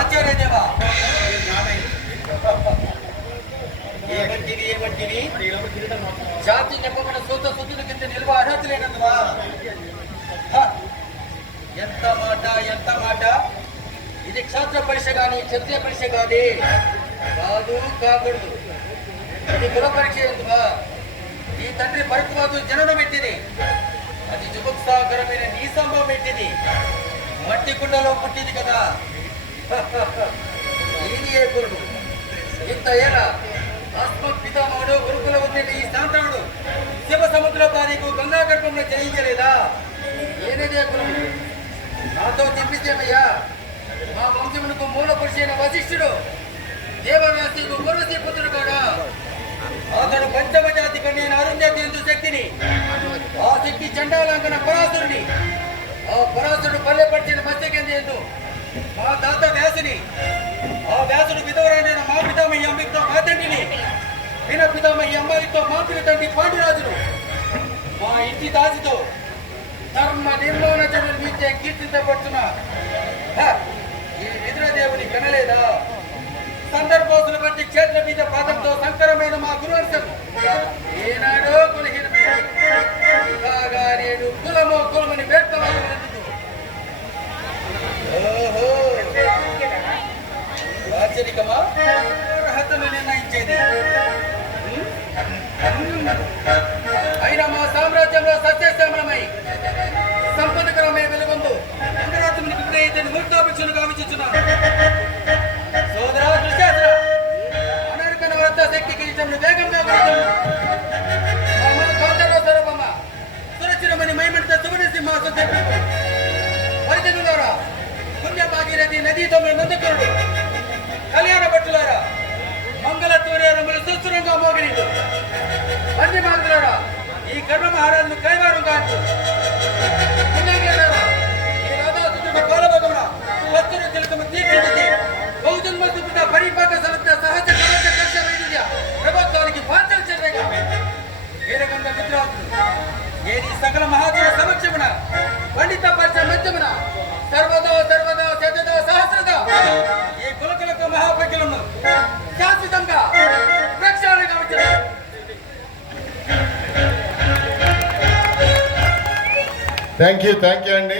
ఆచార్యదేవా ఏమంటివి జాతి నెప్పమన సొంత సొత్తుల కింద నిల్వ అర్హత లేనందువా? ఎంత మాట ఇది క్షాత్ర పరీక్ష కానీ క్షత్రియ పరీక్ష కాదు కాకూడదు. ఇది కుల పరీక్ష ఎందువా? ఈ తండ్రి భరద్వాజు జననం పెట్టింది, అది జుగుప్సాకరమైన నీ సంభవం పెట్టింది, మట్టి కుండలో పుట్టింది కదా. ఇది ఏ కురుడు ఇంత ఏలా ఆత్మ పితామహుడు గురుకుల ఉన్నది ఈ శాంతనుడు శివ సముద్ర పారీకు గంగా గర్భంలో జయించలేదా? ఏనేదే కులము నాతో చెప్పిస్తేమయ్యా, మా వంశమునకు మూల పురుషైన వశిష్ఠుడు దేవవ్యాసికు గురుసి పుత్రుడు కూడా. అతడు పంచమ జాతి కన్యైన అరుంధతి ఎందు శక్తిని, ఆ శక్తి చండాలంకన పరాశురుని, ఆ పరాశురుడు పల్లెపరిచిన మత్స్యకేంద్ర ఎందు మా తాత వ్యాసుని, ఆ వ్యాసుడు విధవరాడైన మా పితామహి అంబికతో మా తండ్రిని, విన పితామహి అంబాయితో మా తండ్రి పాండురాజును, మా ఇంటి దాసితో ధర్మ నిర్మూలన చదువులు మీచే కీర్తించబడుతున్న ఈ విదురదేవుని కనలేదా? సందర్భోసులు బట్టి క్షేత్ర బీజ పాదంతో సంకరమైన మా గురువర్షం ఏనాడో కులహీనగా నేడు కులమని వేడుకోవాలన్నందుకు ఓహో ఆశ్చర్యకమా అర్హతను నిర్ణయించేది. అయినా మా సామ్రాజ్యంలో సస్యశ్యామలమై సంపదకరమై వెలుగొందు అంగరాత్మునికి ఇప్పుడే ఇతని మూర్తాభిక్షను గావించుచున్నాను. సోదరా దుశ్శాసన అనర్కన వద్ద శక్తి కిరీటమును వేగంగా స్వరూపమ సురచిరమని మైమంత సుగుణ సింహాసు పరిజనులారా, పుణ్య భాగీరథి నదీతో నందకరుడు కళ్యాణ భట్టులారా, మంగళ తూర్యములు సుస్థిరంగా మోగినీడు అన్ని మాగులారా, ఈ కర్మ మహారాజును కైవారం కాదు. ఈ రాధాసుతుడు బాలభగమున భక్తులు తెలుగు తీర్చిదిద్ది బహుజన్మ సుపిత పరిపాక సలత సహజ కవచ కర్ష వైద్య ప్రభుత్వానికి బాధ్యత చెల్లగా వీరగంగ మిత్రాతులు ఏది సకల మహాజన సమక్షమున పండిత పరిచ మధ్యమున సర్వదా శతద సహస్రద ఈ కులకులకు మహాపజ్ఞలను శాశ్వతంగా ప్రక్షాళనగా ఉంచారు. థ్యాంక్ యూ అండి.